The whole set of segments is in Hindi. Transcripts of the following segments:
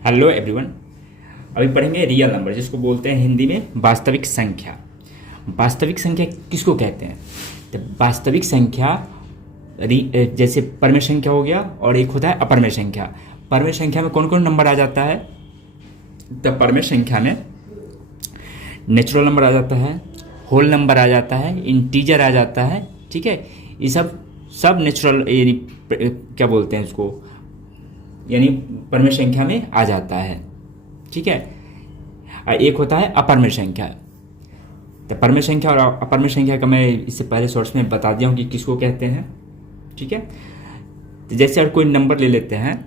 Hello everyone. अभी पढ़ेंगे रियल नंबर, जिसको बोलते हैं हिंदी में वास्तविक संख्या। वास्तविक संख्या किसको कहते हैं? तो वास्तविक संख्या जैसे परमेय संख्या हो गया और एक होता है अपरमेय संख्या। परमेय संख्या में कौन कौन नंबर आ जाता है? तो परमेय संख्या में नेचुरल नंबर आ जाता है, होल नंबर आ जाता है, इंटीजर आ जाता है। ठीक है, ये सब नेचुरल क्या बोलते हैं उसको, यानी परमेय संख्या में आ जाता है। ठीक है, और एक होता है अपरमेय संख्या। तो परमेय संख्या और अपरमेय संख्या का मैं इससे पहले शॉर्ट्स में बता दिया हूँ कि किसको कहते हैं। ठीक है, तो जैसे अगर कोई नंबर ले लेते हैं,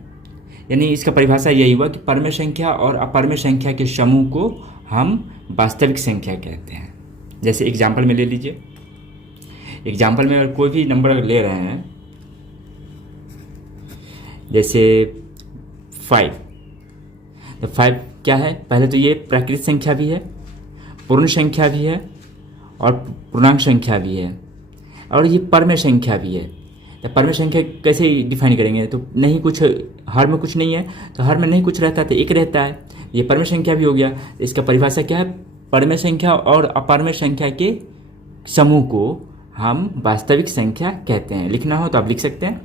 यानी इसका परिभाषा यही हुआ कि परमेय संख्या और अपरमेय संख्या के समूह को हम वास्तविक संख्या कहते हैं। जैसे एग्जाम्पल में ले लीजिए, एग्जाम्पल में अगर कोई भी नंबर ले रहे हैं, जैसे 5, तो 5 क्या है? पहले तो ये प्राकृत संख्या भी है, पूर्ण संख्या भी है और पूर्णांक संख्या भी है, और ये परमेय संख्या भी है। तो परमेय संख्या कैसे डिफाइन करेंगे? तो नहीं कुछ, हर में कुछ नहीं है, तो हर में नहीं कुछ रहता तो एक रहता है, ये परमेय संख्या भी हो गया। तो इसका परिभाषा क्या है? परमेय संख्या और अपरमेय संख्या के समूह को हम वास्तविक संख्या कहते हैं। लिखना हो तो आप लिख सकते हैं,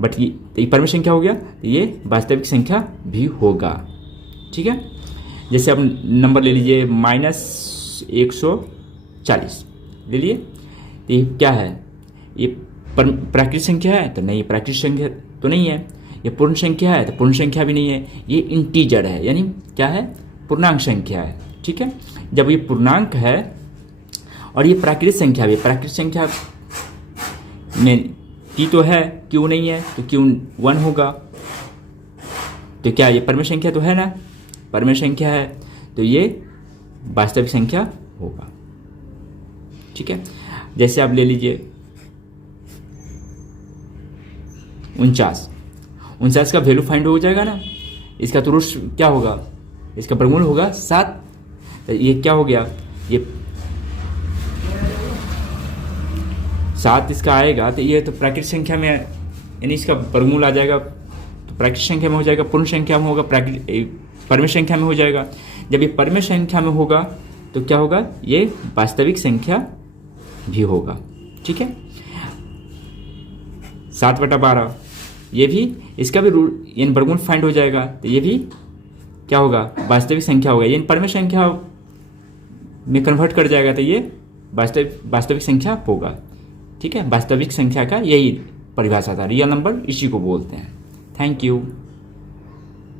बट ये परमेय संख्या हो गया, तो ये वास्तविक संख्या भी होगा। ठीक है, जैसे अब नंबर ले लीजिए -140 ले लिए, तो ये क्या है? ये प्राकृत संख्या है? तो नहीं, प्राकृत संख्या तो नहीं है। ये पूर्ण संख्या है? तो पूर्ण संख्या भी नहीं है। ये इंटीजर है, यानी क्या है? पूर्णांक संख्या है। ठीक है, जब ये पूर्णांक है और ये प्राकृत संख्या भी, प्राकृत संख्या में टी तो है, क्यू नहीं है, तो क्यू 1 होगा। तो क्या ये परमेय संख्या तो है ना? परमेय संख्या है, तो ये वास्तविक संख्या होगा। ठीक है, जैसे आप ले लीजिए 49 का वैल्यू फाइंड हो जाएगा ना, इसका तो रूट क्या होगा? इसका वर्गमूल होगा 7। तो ये क्या हो गया? ये 7 इसका आएगा, तो ये तो प्राकृत संख्या में, यानी इसका वर्गमूल आ जाएगा, तो प्राकृत संख्या में हो जाएगा, पूर्ण संख्या में होगा, परमेय संख्या में हो जाएगा। जब ये परमेय संख्या में होगा तो क्या होगा? ये वास्तविक संख्या भी होगा। ठीक है, 7/12, ये भी, इसका भी रूट यानी वर्गमूल फाइंड हो जाएगा, तो ये भी क्या होगा? वास्तविक संख्या होगा। यानी परमेय संख्या में कन्वर्ट कर जाएगा, तो ये वास्तविक संख्या होगा। ठीक है, वास्तविक संख्या का यही परिभाषा था। रियल नंबर इसी को बोलते हैं। Thank you.